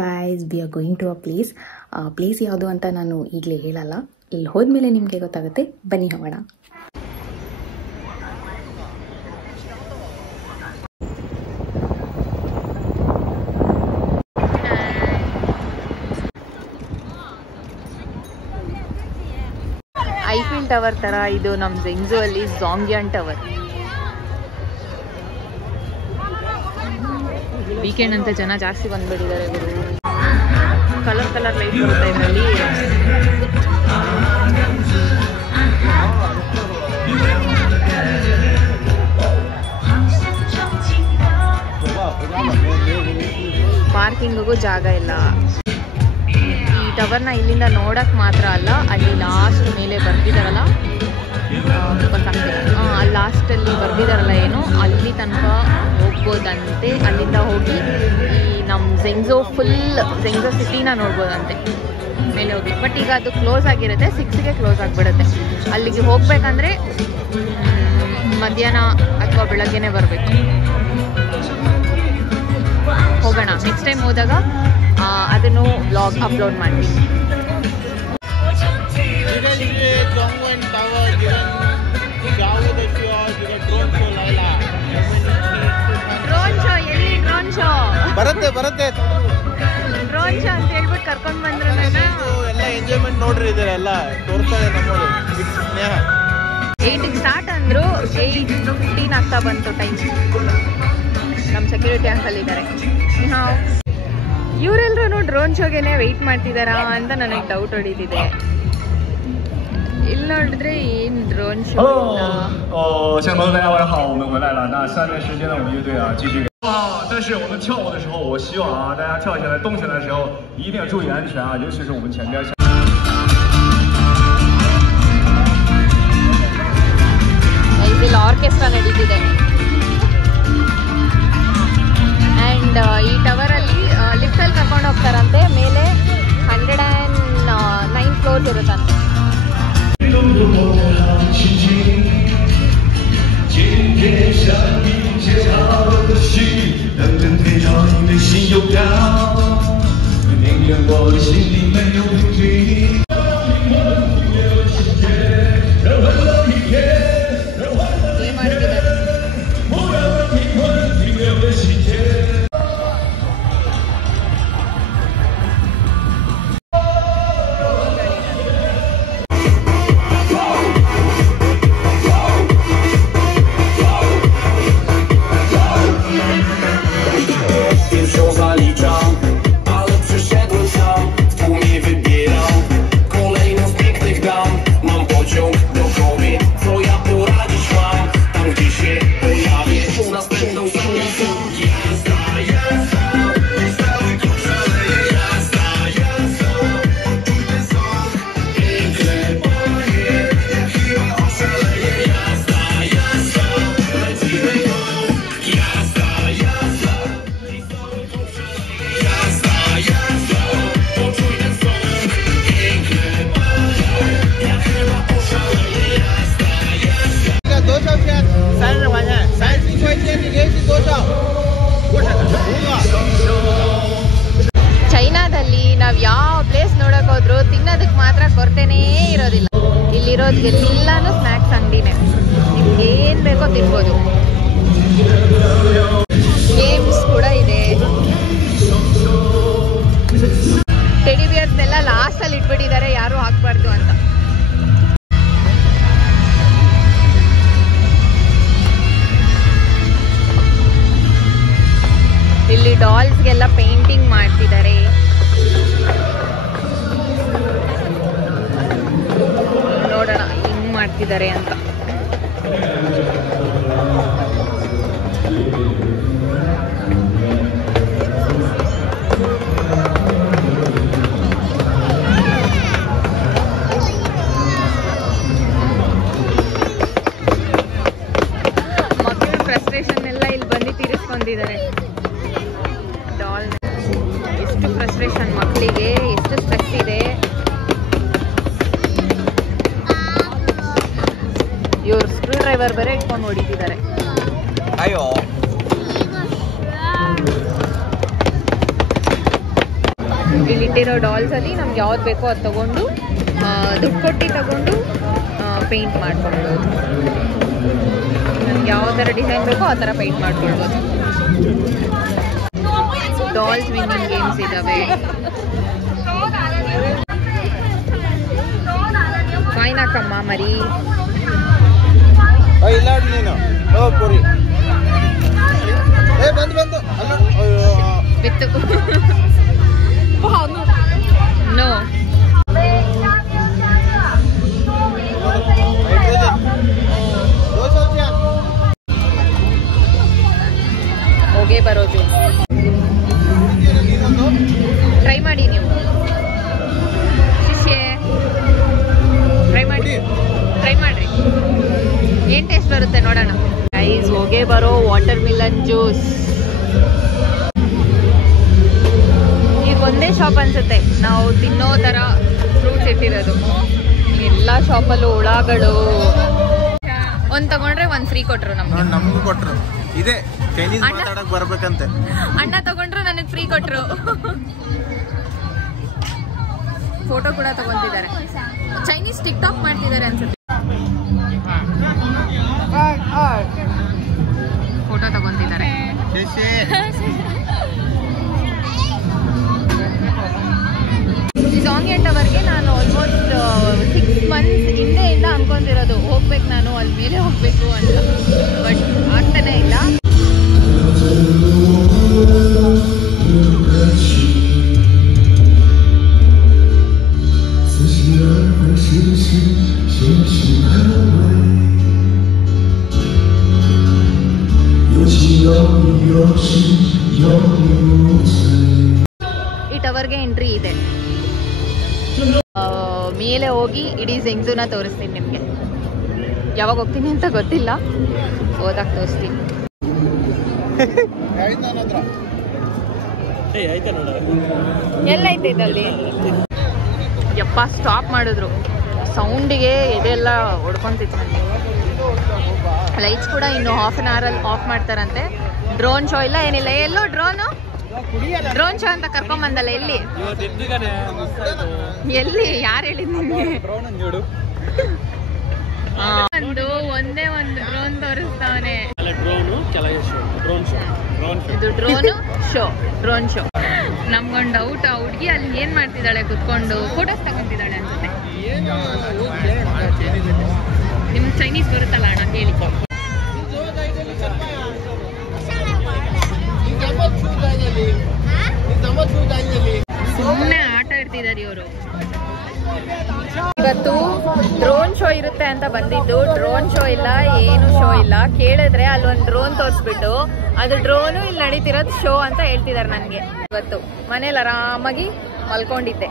Guys, we are going to a place ಯಾವುದು ಅಂತ ನಾನು ಈಗಲೇ ಹೇಳಲ್ಲ, ಇಲ್ಲಿ ಹೋದ್ಮೇಲೆ ನಿಮಗೆ ಗೊತ್ತಾಗುತ್ತೆ. ಬನ್ನಿ ಹೋಗೋಣ. ಐಫಿಲ್ ಟವರ್ ತರ ಇದು ನಮ್ಮ ಝೆಂಗ್ಝೋ ಅಲ್ಲಿ ಝಾಂಗ್ಯಾನ್ ಟವರ್. ವೀಕೆಂಡ್ ಅಂತ ಜನ ಜಾಸ್ತಿ ಬಂದ್ಬಿಟ್ಟಿದ್ದಾರೆ. ಕಲರ್ ಕಲರ್ ಲೈಟ್ ಬರುತ್ತೆ ಇದರಲ್ಲಿ. ಪಾರ್ಕಿಂಗಿಗೂ ಜಾಗ ಇಲ್ಲ. ಈ ಟವರ್ನ ಇಲ್ಲಿಂದ ನೋಡಕ್ ಮಾತ್ರ ಅಲ್ಲ, ಅಲ್ಲಿ ಲಾಸ್ಟ್ ಮೇಲೆ ಬರ್ತಿದಾರಲ್ಲ, ಅಲ್ಲಿ ಲಾಸ್ಟಲ್ಲಿ ಬರ್ದಿದಾರಲ್ಲ ಏನು, ಅಲ್ಲಿ ತನಕ ಹೋಗ್ಬೋದಂತೆ. ಅಲ್ಲಿಂದ ಹೋಗಿ ಈ ನಮ್ಮ ಝೆಂಗ್ಝೋ ಸಿಟಿನ ನೋಡ್ಬೋದಂತೆ ಮೇಲೆ ಹೋಗಿ. ಬಟ್ ಈಗ ಅದು ಕ್ಲೋಸ್ ಆಗಿರುತ್ತೆ, 6ಗೆ ಕ್ಲೋಸ್ ಆಗಿಬಿಡುತ್ತೆ. ಅಲ್ಲಿಗೆ ಹೋಗ್ಬೇಕಂದ್ರೆ ಮಧ್ಯಾಹ್ನ ಅಥವಾ ಬೆಳಗ್ಗೆನೆ ಬರಬೇಕು. ಹೋಗೋಣ, ನೆಕ್ಸ್ಟ್ ಟೈಮ್ ಹೋದಾಗ ಅದನ್ನು ಬ್ಲಾಗ್ ಅಪ್ಲೋಡ್ ಮಾಡ್ತೀನಿ. ಡ್ರೋನ್ ಶೋ ಎಲ್ಲಿ? ಡ್ರೋನ್ ಶೋ ಬರುತ್ತೆ ಡ್ರೋನ್ ಶೋ ಅಂತ ಹೇಳ್ಬಿಟ್ಟು ಕರ್ಕೊಂಡು ಬಂದ್ರು. ಎಲ್ಲ ಎಂಜಾಯ್ಮೆಂಟ್ ನೋಡ್ರಿ, ಇದೆಲ್ಲ ತೋರಿಸ್ತಾರೆ ನಮ್ಮವರು. 8ಗೆ ಸ್ಟಾರ್ಟ್ ಅಂದ್ರು, 8:15 ಆಗ್ತಾ ಬಂತು ಟೈಮ್. ನಮ್ಮ ಸೆಕ್ಯೂರಿಟಿ ಅಂಕಲ್ ಇದ್ದಾರೆ. ಇವರೆಲ್ಲರೂ ಡ್ರೋನ್ ಶೋಗೆನೆ ವೆಯ್ಟ್ ಮಾಡ್ತಿದ್ದಾರಾ ಅಂತ ನನಗೆ ಡೌಟ್ ಹೊಡಿತಿದೆ. ಇಲ್ಲಿ ನೋಡಿದ್ರೆ ಏನು ಡ್ರೋನ್ ಶೋ ಇಲ್ಲ.乡朋友大家晚上好，我们回来了。那下面时间呢，我们乐队继续但是我们跳舞的时候，我希望大家跳起来动起来的时候一定要注意安全尤其是我们前边ಇಲ್ಲಿ ಆರ್ಕೆಸ್ಟ್ರಾ ನಡೀತಿದೆ. ಆ್ಯಂಡ್ ಈ ಟವರಲ್ಲಿ ಲಿಫ್ಟಲ್ಲಿ ಕರ್ಕೊಂಡು ಹೋಗ್ತಾರಂತೆ. ಮೇಲೆ 109 ಫ್ಲೋರ್ಸ್ ಇರುತ್ತಂತೆ. ಚೈನಾದಲ್ಲಿ ನಾವು ಯಾವ ಪ್ಲೇಸ್ ನೋಡಕ್ ಹೋದ್ರು ತಿನ್ನೋದಕ್ಕೆ ಮಾತ್ರ ಕೊರತೆನೇ ಇರೋದಿಲ್ಲ. ಇಲ್ಲಿರೋದು ಎಲ್ಲಾನು ಸ್ನ್ಯಾಕ್ಸ್ ಅಂಗಡಿನೇ, ನಿಮ್ಗೆ ಏನ್ ಬೇಕೋ ತಿನ್ಬೋದು. ಗೇಮ್ಸ್ ಕೂಡ ಇದೆ. ಟೆಡಿ ಬಿಯರ್ಸ್ನೆಲ್ಲ ಲಾಸ್ಟಲ್ಲಿ ಇಟ್ಬಿಟ್ಟಿದ್ದಾರೆ, ಯಾರು ಹಾಕ್ಬಾರ್ದು ಅಂತ. ಇಲ್ಲಿ ಡಾಲ್ಸ್ಗೆಲ್ಲ ಪೇಂಟಿಂಗ್ ಮಾಡ್ತಿದ್ದಾರೆ. ನೋಡೋಣ ಹೆಂಗ್ ಮಾಡ್ತಿದ್ದಾರೆ ಅಂತ. ಮಕ್ಕಳ ಫ್ರಸ್ಟ್ರೇಷನ್ ಎಲ್ಲ ಇಲ್ಲಿ ಬಂದು ತೀರಿಸ್ಕೊಂಡಿದ್ದಾರೆ. ಎಷ್ಟು ಫ್ರಸ್ಟ್ರೇಷನ್ ಮಕ್ಕಳಿಗೆ, ಎಷ್ಟು ಸ್ಟ್ರೆಸ್ ಇದೆ. ಇವರು ಸ್ಕ್ರೂ ಡ್ರೈವರ್ ಬೇರೆ ಇಟ್ಕೊಂಡು ಹೊಡಿತಿದ್ದಾರೆ. ಅಯ್ಯೋ ಇಲ್ಲಿಟ್ಟಿರೋ ಡಾಲ್ಸಲ್ಲಿ ನಮ್ಗೆ ಯಾವ್ದು ಬೇಕೋ ಅದು ತೊಗೊಂಡು ದುಡ್ಡು ಕೊಟ್ಟು ತೊಗೊಂಡು ಪೇಂಟ್ ಮಾಡ್ಕೊಳ್ಬೋದು. ನಮ್ಗೆ ಯಾವ ಥರ ಡಿಸೈನ್ ಬೇಕೋ ಆ ಥರ ಪೇಂಟ್ ಮಾಡ್ಕೊಳ್ಬೋದು. ಡಾಲ್ಸ್ ವಿನ್ನಿಂಗ್ ಗೇಮ್ಸ್ ಇದ್ದಾವೆ. ಫೈನ್ ಹಾಕಮ್ಮ ಮರಿ. ಇಲ್ಲ ನೀನು ಪುರಿ ಬಂದು ವಿತ್ತು ನೋ ಹೋಗೇ ಬರೋದು. ಟ್ರೈ ಮಾಡಿ ನೀವು ಶಿಷ್ಯೆ, ಟ್ರೈ ಮಾಡ್ರಿ ಏನ್ ಟೇಸ್ಟ್ ಬರುತ್ತೆ ನೋಡೋಣ. ಗೈಸ್ ಹೋಗೇ ಬರೋ ವಾಟರ್ ಮಿಲನ್ ಜ್ಯೂಸ್. ಈಗ ಒಂದೇ ಶಾಪ್ ಅನ್ಸುತ್ತೆ ನಾವು ತಿನ್ನೋ ತರ ಫ್ರೂಟ್ಸ್ ಇಟ್ಟಿರೋದು. ಎಲ್ಲ ಶಾಪಲ್ಲೂ ಹುಳಗಳು. ಒಂದ್ ತಗೊಂಡ್ರೆ ಒಂದ್ ಫ್ರೀ ಕೊಟ್ರು. ನಮಗೂ ಕೊಟ್ರು. ಇದೆ ಚೈನೀಸ್ ಮಾತಾಡಕ್ ಬರ್ಬೇಕಂತೆ. ಅಣ್ಣ ತಗೊಂಡ್ರು ನನಗೆ ಫ್ರೀ ಕೊಟ್ರು. ಫೋಟೋ ಕೂಡ ತಗೊಂತಿದ್ದಾರೆ. ಚೈನೀಸ್ ಟಿಕ್ ಟಾಕ್ ಮಾಡ್ತಿದ್ದಾರೆ ಅನ್ಸುತ್ತೆ. ಫೋಟೋ ತಗೊಂತಿದ್ದಾರೆ. ಈ ಜಾಂಗಿಯನ್ ಟವರ್ಗೆ ನಾನು ಆಲ್ಮೋಸ್ಟ್ 6 months ಹಿಂದೆಯಿಂದ ಅನ್ಕೊಂತಿರೋದು ಹೋಗ್ಬೇಕು, ನಾನು ಅಲ್ಲಿ ಮೇಲೆ ಹೋಗ್ಬೇಕು ಅಂತ. ಬಟ್ ಆಗ್ತಾನೆ ಇಲ್ಲ. ಈ ಟವರ್ಗೆ ಎಂಟ್ರಿ ಇದೆ. ಮೇಲೆ ಹೋಗಿ ಇಡೀ ಜೆಂಗ್ಝೂನ ತೋರಿಸ್ತೀನಿ ನಿಮಗೆ. ಯಾವಾಗ ಹೋಗ್ತೀನಿ ಅಂತ ಗೊತ್ತಿಲ್ಲ, ಹೋದಾಗ ತೋರಿಸ್ತೀನಿ. ಎಲ್ಲೈತೆ ಇದಲ್ಲಿ? ಯಪ್ಪ ಸ್ಟಾಪ್ ಮಾಡಿದ್ರು. ಸೌಂಡಿಗೆ ಇದೆಲ್ಲ ಹೊಡ್ಕೊಂತಿತ್ತು ನನಗೆ. ಲೈಟ್ಸ್ ಕೂಡ ಇನ್ನು ಹಾಫ್ ಆನ್ ಅವರಲ್ಲಿ ಆಫ್ ಮಾಡ್ತಾರಂತೆ. ಡ್ರೋನ್ ಶೋ ಇಲ್ಲ ಏನಿಲ್ಲ. ಎಲ್ಲೋ ಡ್ರೋನ್ ಶೋ ಅಂತ ಕರ್ಕೊಂಬಂದಲ್ಲ. ಎಲ್ಲಿ ಯಾರು ಹೇಳಿದ್ ನಿಮ್ಗೆ? ಒಂದೇ ಒಂದು ಡ್ರೋನ್ ತೋರಿಸ್ತಾವನೆ. ಇದು ಡ್ರೋನ್ ಶೋ. ನಮ್ಗೊಂದು ಡೌಟ್, ಆ ಹುಡುಗಿ ಅಲ್ಲಿ ಏನ್ ಮಾಡ್ತಿದ್ದಾಳೆ ಕುತ್ಕೊಂಡು? ಫೋಟೋಸ್ ತಗೊಂತಿದ್ದಾಳೆ ಅನ್ಸುತ್ತೆ. ನಿಮ್ಗೆ ಚೈನೀಸ್ ಬರುತ್ತಲ್ಲ ಅಣ್ಣ, ಕೇಳಿ. ಸುಮ್ಮನೆ ಆಟ ಇಡ್ತಿದ್ದಾರೆ ಇವರು. ಇವತ್ತು ಡ್ರೋನ್ ಶೋ ಇರುತ್ತೆ ಅಂತ ಬಂದಿದ್ದು. ಡ್ರೋನ್ ಶೋ ಇಲ್ಲ, ಏನು ಶೋ ಇಲ್ಲ. ಕೇಳಿದ್ರೆ ಅಲ್ಲಿ ಒಂದು ಡ್ರೋನ್ ತೋರಿಸ್ಬಿಟ್ಟು ಅದು ಡ್ರೋನು ಇಲ್ಲಿ ನಡೀತಿರೋದು ಶೋ ಅಂತ ಹೇಳ್ತಿದ್ದಾರೆ ನನಗೆ. ಇವತ್ತು ಮನೇಲಿ ಆರಾಮಾಗಿ ಮಲ್ಕೊಂಡಿದ್ದೆ.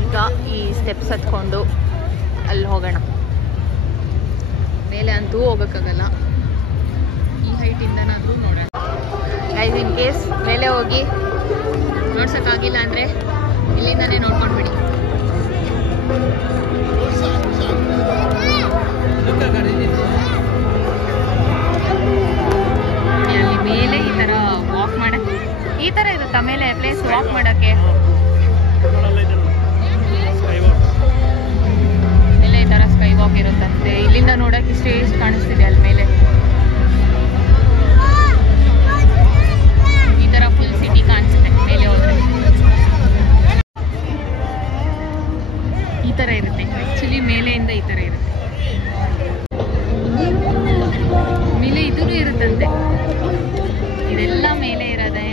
ಈಗ ಈ ಸ್ಟೆಪ್ಸ್ ಹತ್ಕೊಂಡು ಅಲ್ಲಿ ಹೋಗೋಣ. ಮೇಲೆ ಅಂತೂ ಹೋಗೋಕ್ಕಾಗಲ್ಲ, ಈ ಹೈಟಿಂದನಾದ್ರೂ ನೋಡೋಣ. ಗೈಸ್, ಇನ್ ಕೇಸ್ ಮೇಲೆ ಹೋಗಿ ನೋಡ್ಸೋಕ್ಕಾಗಿಲ್ಲ ಅಂದರೆ ಇಲ್ಲಿಂದನೇ ನೋಡ್ಕೊಂಡ್ಬಿಡಿ. ನೋಡಿ ಅಲ್ಲಿ ಮೇಲೆ ಈ ಥರ ವಾಕ್ ಮಾಡೋಕ್ಕೆ, ಈ ಥರ ಇರುತ್ತಾ ಮೇಲೆ ಪ್ಲೇಸ್ ವಾಕ್ ಮಾಡೋಕ್ಕೆ? ಮೇಲೆ ಈ ಥರ ಸ್ಕೈ ವಾಕ್ ಇರುತ್ತಂತೆ. ಇಲ್ಲಿಂದ ನೋಡೋಕೆ ಇಷ್ಟೇ ಕಾಣಿಸ್ತಿದೆ ಅಲ್ಲಿ ಮೇಲೆ. ಈ ಥರ ಫುಲ್ ಸಿಟಿ ಕಾಣಿಸುತ್ತೆ ಮೇಲೆ ಹೋದ್ರೆ. ಈ ಥರ ಇರುತ್ತೆ ಆ್ಯಕ್ಚುಲಿ. ಮೇಲೆಯಿಂದ ಈ ಥರ ಇರುತ್ತೆ. ಮೇಲೆ ಇದೂ ಇರುತ್ತಂತೆ. ಇದೆಲ್ಲ ಮೇಲೆ ಇರೋದೆ,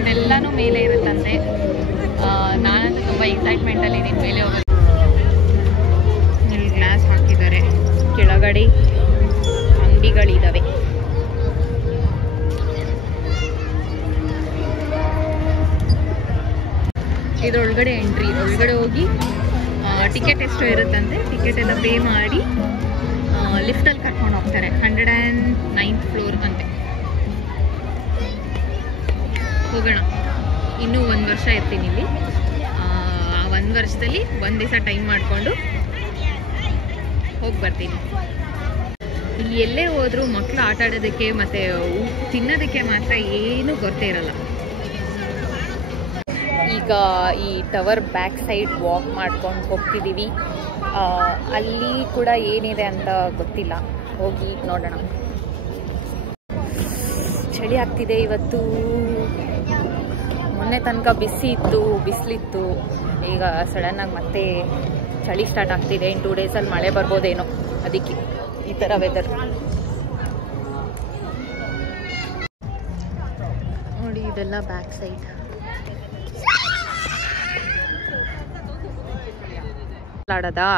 ಇದೆಲ್ಲನೂ ಮೇಲೆ ಇರುತ್ತಂತೆ. ನಾನಂತೂ ತುಂಬ ಎಕ್ಸೈಟ್ಮೆಂಟಲ್ಲಿ ಇದೀನಿ ಮೇಲೆ ಹೋಗೋದು. ಇಲ್ಲಿ ಗ್ಲಾಸ್ ಹಾಕಿದ್ದಾರೆ. ಕೆಳಗಡೆ ಅಂಗಡಿಗಳಿದ್ದಾವೆ. ಇದರೊಳಗಡೆ ಎಂಟ್ರಿ. ಒಳಗಡೆ ಹೋಗಿ ಟಿಕೆಟ್ ಎಷ್ಟು ಇರುತ್ತಂತೆ, ಟಿಕೆಟ್ ಎಲ್ಲ ಪೇ ಮಾಡಿ ಲಿಫ್ಟಲ್ಲಿ ಕರ್ಕೊಂಡು ಹೋಗ್ತಾರೆ. 109th ಫ್ಲೋರ್ ಅಂತೆ. ಹೋಗೋಣ. ಇನ್ನೂ 1 ವರ್ಷ ಇರ್ತೀನಿ ಇಲ್ಲಿ. ಆ 1 ವರ್ಷದಲ್ಲಿ 1 ದಿವಸ ಟೈಮ್ ಮಾಡಿಕೊಂಡು ಹೋಗಿ ಬರ್ತೀನಿ. ಇಲ್ಲಿ ಎಲ್ಲೇ ಹೋದರೂ ಮಕ್ಕಳು ಆಟ ಆಡೋದಕ್ಕೆ ಮತ್ತು ತಿನ್ನೋದಕ್ಕೆ ಮಾತ್ರ ಏನೂ ಗೊತ್ತೇ ಇರಲ್ಲ. ಈಗ ಈ ಟವರ್ ಬ್ಯಾಕ್ ಸೈಡ್ ವಾಕ್ ಮಾಡ್ಕೊಂಡು ಹೋಗ್ತಿದ್ದೀವಿ. ಅಲ್ಲಿ ಕೂಡ ಏನಿದೆ ಅಂತ ಗೊತ್ತಿಲ್ಲ, ಹೋಗಿ ನೋಡೋಣ. ಚಳಿ ಆಗ್ತಿದೆ ಇವತ್ತು. ಮೊನ್ನೆ ತನಕ ಬಿಸಿಲಿತ್ತು. ಈಗ ಸಡನ್ನಾಗಿ ಮತ್ತೆ ಚಳಿ ಸ್ಟಾರ್ಟ್ ಆಗ್ತಿದೆ. ಇನ್ 2 ಡೇಸಲ್ಲಿ ಮಳೆ ಬರ್ಬೋದೇನೋ, ಅದಕ್ಕೆ ಈ ಥರ ವೆದರ್. ನೋಡಿ, ಇದೆಲ್ಲ ಬ್ಯಾಕ್ ಸೈಡ್. ಆಡೋದಾ?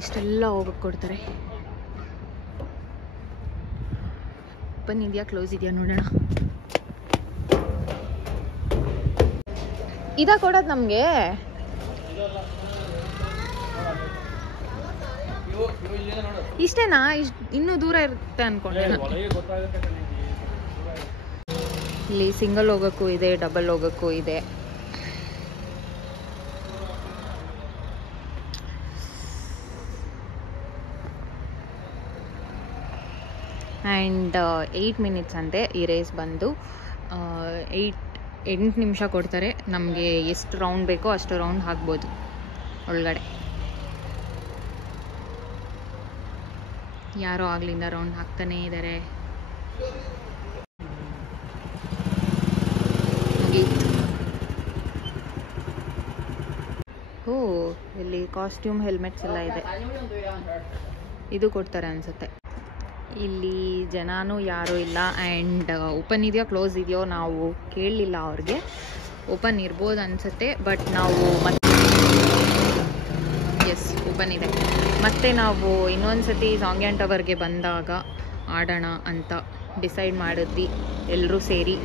ಇಷ್ಟೆಲ್ಲ ಹೋಗಕ್ಕೆ ಕೊಡ್ತಾರೆ. ಓಪನ್ ಇದೆಯಾ ಕ್ಲೋಸ್ ಇದೆಯಾ ನೋಡೋಣ. ಇದ ಕೊಡೋದು ನಮಗೆ? ಇಷ್ಟೇನಾ? ಇನ್ನೂ ದೂರ ಇರುತ್ತೆ ಅನ್ಕೊಂಡೆ. ಇಲ್ಲಿ ಸಿಂಗಲ್ ಹೋಗೋಕ್ಕೂ ಇದೆ, ಡಬಲ್ ಹೋಗೋಕ್ಕೂ ಇದೆ. ಆ್ಯಂಡ್ 8 ಮಿನಿಟ್ಸ್ ಅಂತೆ ಈ ರೇಸ್ ಬಂದು. 8 ನಿಮಿಷ ಕೊಡ್ತಾರೆ. ನಮಗೆ ಎಷ್ಟು ರೌಂಡ್ ಬೇಕೋ ಅಷ್ಟು ರೌಂಡ್ ಹಾಕ್ಬೋದು ಒಳಗಡೆ. ಯಾರೋ ಆಗ್ಲಿಂದ ರೌಂಡ್ ಹಾಕ್ತಾನೇ ಇದ್ದಾರೆ. ಓ, ಇಲ್ಲಿ ಕಾಸ್ಟ್ಯೂಮ್ ಹೆಲ್ಮೆಟ್ಸ್ ಎಲ್ಲ ಇದೆ. ಇದು ಕೊಡ್ತಾರೆ ಅನ್ಸುತ್ತೆ. ಇಲ್ಲಿ ಜನನೂ ಯಾರೂ ಇಲ್ಲ. ಆ್ಯಂಡ್ ಓಪನ್ ಇದೆಯೋ ಕ್ಲೋಸ್ ಇದೆಯೋ ನಾವು ಕೇಳಲಿಲ್ಲ ಅವ್ರಿಗೆ. ಓಪನ್ ಇರ್ಬೋದು ಅನಿಸುತ್ತೆ, ಬಟ್ ನಾವು ಎಸ್ ಓಪನ್ ಇದೆ. ಮತ್ತು ನಾವು ಇನ್ನೊಂದು ಸತಿ ಸಾಂಗ್ಯಾನ್ ಟವರ್ಗೆ ಬಂದಾಗ ಆಡೋಣ ಅಂತ ಡಿಸೈಡ್ ಮಾಡಿದ್ವಿ ಎಲ್ಲರೂ ಸೇರಿ.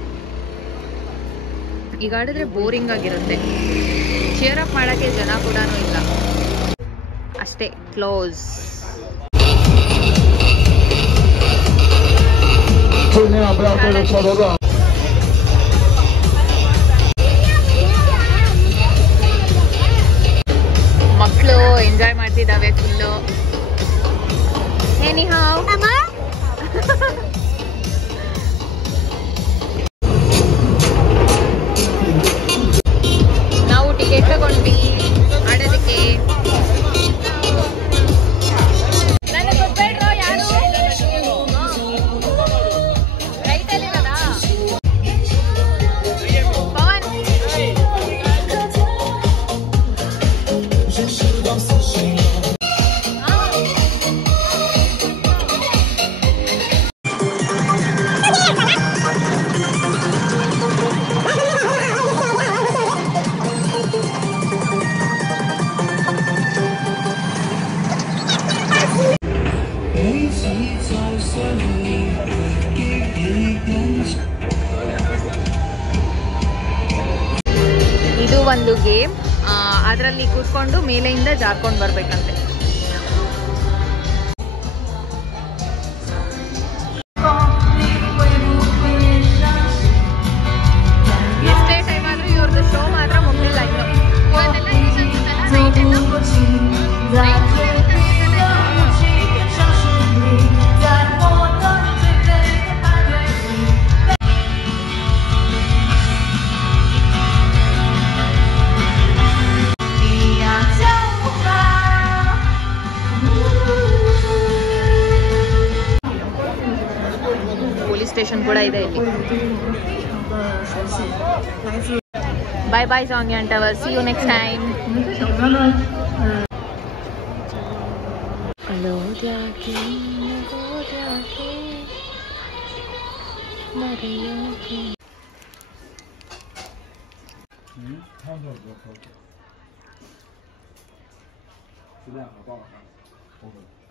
ಈಗ ಆಡಿದ್ರೆ ಬೋರಿಂಗ್ ಆಗಿರುತ್ತೆ. ಚೇರ್ ಅಪ್ ಮಾಡೋಕ್ಕೆ ಜನ ಕೂಡ ಇಲ್ಲ. ಅಷ್ಟೇ, ಕ್ಲೋಸ್. ಮಕ್ಕಳು ಎಂಜಾಯ್ ಮಾಡ್ತಿದ್ದಾವೆ ಫುಲ್ಲು. ನಾವು ಟಿಕೆಟ್ ತಗೊಂಡ್ವಿ ಆಡೋದಕ್ಕೆ. ನನಗೆ ಗೊತ್ತಬೇಡ್ರೋ ಯಾರು ರೈತಲ್ಲಿರೋದಾ? ಪವನ್ ಇದು ಒಂದು ಗೇಮ್. ಅದರಲ್ಲಿ ಕೂತ್ಕೊಂಡು ಮೇಲೆಯಿಂದ ಜಾರ್ಕೊಂಡು ಬರ್ಬೇಕಂತೆ. ಎಷ್ಟೇ ಟೈಮ್ ಆದ್ರೂ ಇವ್ರದ್ದು ಶೋ ಮಾತ್ರ ಮುಗಿಲ್ಲ ಇನ್ನು. ಪೊಲೀಸ್ ಸ್ಟೇಷನ್ ಕೂಡ ಇದೆ ಇಲ್ಲಿ. ಬಾಯ್ ಬಾಯ್ ಸಾಂಗ್ಯಾನ್ ಟವರ್. See you next ಟೈಮ್.质量好不好看？